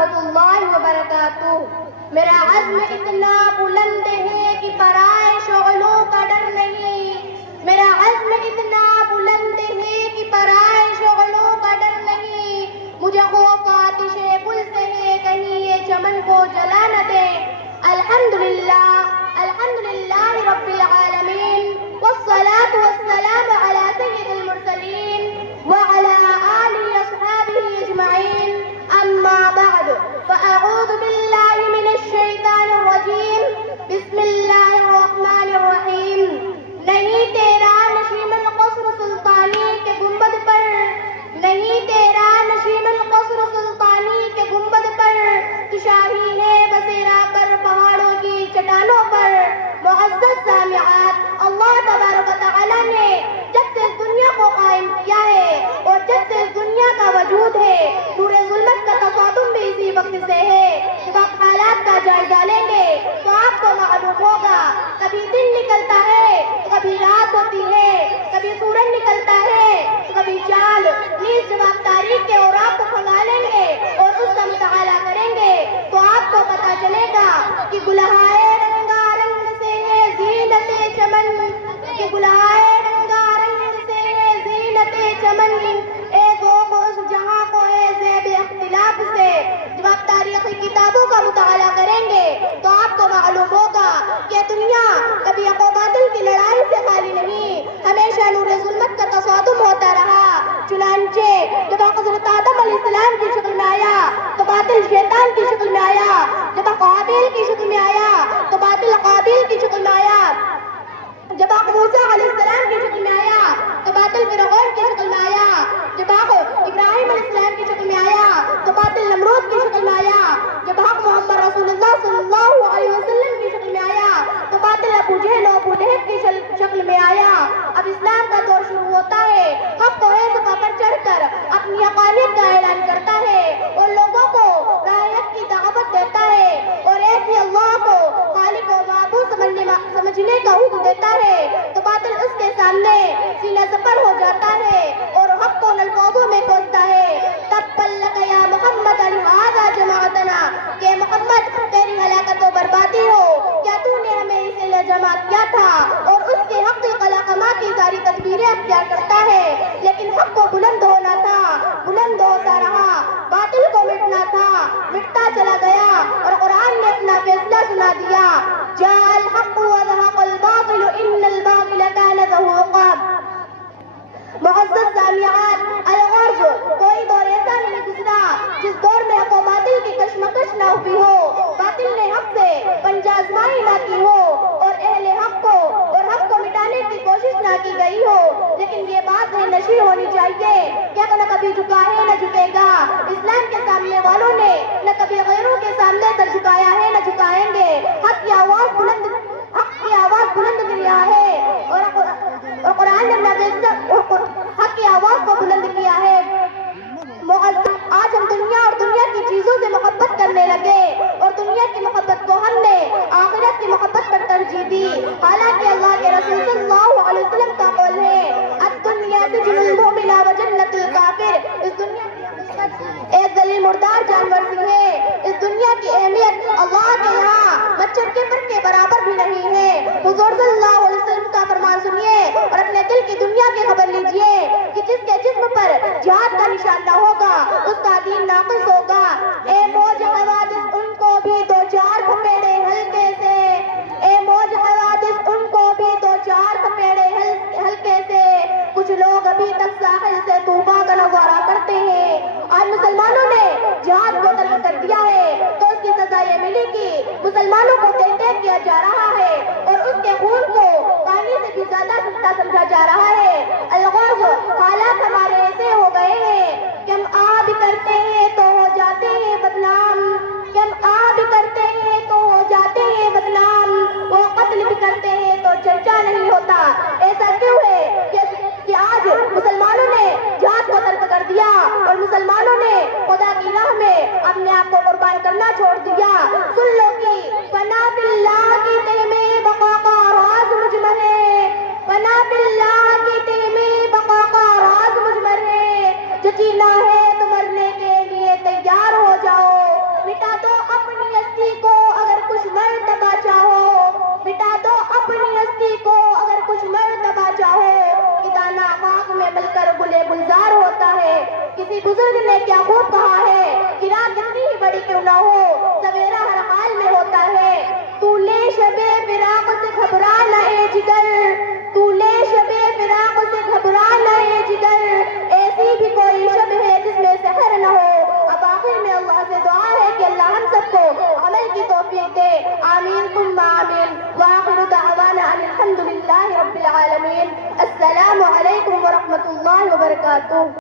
ورحمۃ اللہ وبرکاتہ۔ میرا عزم اتنا بلند ہے کہ پرائے شعلوں کا ڈر نہیں، میرا عزم اتنا بلند ہے کہ پرائے شعلوں کا ڈر نہیں، مجھے خوف آتش گل سے ہے کہیں یہ چمن کو جلا نہ دے۔ الحمدللہ رب العالمین، والصلاة والسلام على سید المرسلین وعلى آلہ اصحابہ اجمعین، اما بعد فاعوذ باللہ من الشیطان الرجیم، بسم اللہ الرحمن الرحیم۔ نہیں تیرا نشیم القصر سلطانی کے گنبد پر، نہیں تیرا نشیم القصر سلطانی کے گنبد پر، تو شاہی ہے بسیرا پر پہاڑوں کی چٹانوں پر۔ معزز سامعات، اللہ تبارک و تعالیٰ نے جب سے اس دنیا کو قائم کیا ہے اور جب سے اس دنیا کا وجود ہے، نور ظلمت کا تصادم بھی اسی وقت سے ہے۔ جب آپ حالات کا جائزہ لیں گے تو آپ کو معلوم ہوگا، کبھی دن نکلتا ہے تو کبھی رات ہوتی ہے، کبھی سورج نکلتا ہے تو کبھی چاند۔ پلیز جب آپ تاریخ کے اوراق کو کھنگالیں گے اور اس کا مطالعہ کریں گے تو آپ کو پتہ چلے گا کہ گلہائے رنگا رنگ سے ہے زینت چمن، کہ گلہائے رنگا رنگ سے ہے زینت چمن، اے ذوق اس جہاں کو ہے زیب اختلاف سے۔ جب آپ تاریخی کتابوں کا مطالعہ کریں گے تو آپ کو معلوم ہوگا کہ دنیا کبھی حق و باطل کی لڑائی سے خالی نہیں، ہمیشہ نور ظلمت کا تصادم ہوتا رہا۔ چنانچہ جب حضرت آدم علیہ السلام کی شکل میں آیا تو باطل شیطان کی شکل میں آیا، جب قابیل کی شکل میں آیا تو باطل قابیل کی شکل میں آیا، جب موسیٰ علیہ السلام کی شکل میں آیا تو باطل فرعون کی شکل میں آیا، جب ابراہیم علیہ السلام کی شکل میں آیا تو باطل نمرود کی شکل میں آیا، جب محمد رسول اللہ صلی اللہ علیہ وسلم کی شکل میں آیا تو باطل ابو جہل و ابو لہب کی شکل میں آیا۔ اب اسلام کا دور شروع ہوتا ہے، حق تو صفا پر چڑھ کر اپنی حقانیت کا اعلان کرتا ہے اور لوگوں کو راہ حق کی دعوت دیتا ہے اور ایک ہی اللہ کو خالق و معبود سمجھنے کا حکم دیتا ہے، تو باطل اس کے سامنے سینہ سپر ہو جاتا ہے اور حق کو الفاظوں میں کوستا ہے۔ تبا لک یا محمد لہذا جمعتنا، کہ محمد تیری ہلاکت و بربادی ہو، کیا تو نے ہمیں اس لیے جمع کیا تھا؟ اور اس کے حق کی قلاقما کی ساری تدبیریں اختیار کرتا ہے، لیکن حق کو بلند ہونا تھا، بلند ہوتا رہا، باطل کو مٹنا تھا، مٹتا چلا گیا اور قرآن نے اپنا فیصلہ سنا دیا۔ جاء الحق وزهق الباطل ان الباطل كان زهوقا۔ معزز سامعات، الغرض کوئی دور ایسا نہیں گزرا جس دور میں حق و باطل کی کشمکش نہ ہوئی ہو، باطل نے حق سے پنجہ آزمائی نہ کی ہو اور اہل حق کو اور حق کو مٹانے کی کوشش نہ کی گئی ہو، لیکن یہ بات ہے نشر ہونی چاہیے کہ حق نہ کبھی جھکا ہے نہ جھکے گا۔ اسلام کے سامنے والوں نے نہ کبھی غیروں کے سامنے سر جھکایا ہے نہ جھکائیں گے۔ حق کی آواز بلند کیا ہے اور قرآن نے حق کی آواز کو بلند کیا ہے۔ آج ہم دنیا اور دنیا کی چیزوں سے محبت کرنے لگے اور دنیا کی محبت کو ہم نے آخرت کی محبت پر ترجیح دی، حالانکہ اللہ کے رسول صلی اللہ علیہ وسلم کا قول ہے الدنیا سجن المؤمن و جنت الکافر، اس دنیا ایک ذلیل مردار جانور سی ہے، اس دنیا کی اہمیت اللہ کے یہاں مچھر کے پر کے برابر بھی نہیں ہے۔ حضور صلی اللہ علیہ وسلم کا فرمان سنیے اور اپنے دل کی دنیا کی خبر لیجئے کہ جس کے جسم پر جہاد کا نشان نہ ہوگا اس کا دین ناقص ہوگا۔ اے موج حوادث ان کو بھی دو چار تھپیڑے ہلکے سے، اے موج حوادث ان کو بھی دو چار تھپیڑے ہلکے سے، کچھ لوگ ابھی تک ساحل سے طوفان کا نظارہ کرتے ہیں۔ آج مسلمانوں نے جہاد کو ترک کر دیا ہے تو اس کی سزا یہ ملے گی، مسلمانوں کو تہدید کیا جا رہا ہے اور اس کے خون کو پانی سے بھی زیادہ سستا سمجھا جا رہا ہے۔ الغرض حالات ہمارے ایسے ہو گئے ہیں کہ ہم آ بھی کرتے ہیں تو ہو جاتے ہیں بدنام، کہ ہم آ بھی کرتے ہیں تو ہو جاتے ہیں بدنام، وہ قتل بھی کرتے ہیں تو چرچا نہیں ہوتا۔ ایسا کیوں ہے کہ آج مسلمانوں نے جہاد کو ترک کر دیا اور مسلمانوں نے خدا کی راہ میں اپنے آپ کو قربان کرنا چھوڑ دیا۔ سن لو کہ فنا باللہ کی تہ میں بقا کا راز مجھ میں ہے، فنا باللہ کی تہ میں بقا کا راز مجھ میں ہے، جو جینا ہے تو مرنے کے لیے تیار ہو جاؤ، گلے گلزار ہوتا ہے. کسی بزرگ نے کیا خوب کہا ہے کہ رات کتنی ہی بڑی کیوں نہ ہو سویرا ہر حال میں ہوتا ہے. تو لے شبِ فراق سے گھبرا نہ اے جگر, تو لے شبِ فراق سے گھبرا نہ اے جگر, ایسی بھی کوئی شب ہے جس میں سحر نہ ہو. اب آخر میں اللہ سے دعا ہے کہ اللہ ہم سب کو عمل کی توفیق دے. آمین ثم آمین. وآخر دعوانا ان الحمد للہ رب العالمین. السلام علیکم ورحمۃ اللہ وبرکاتہ.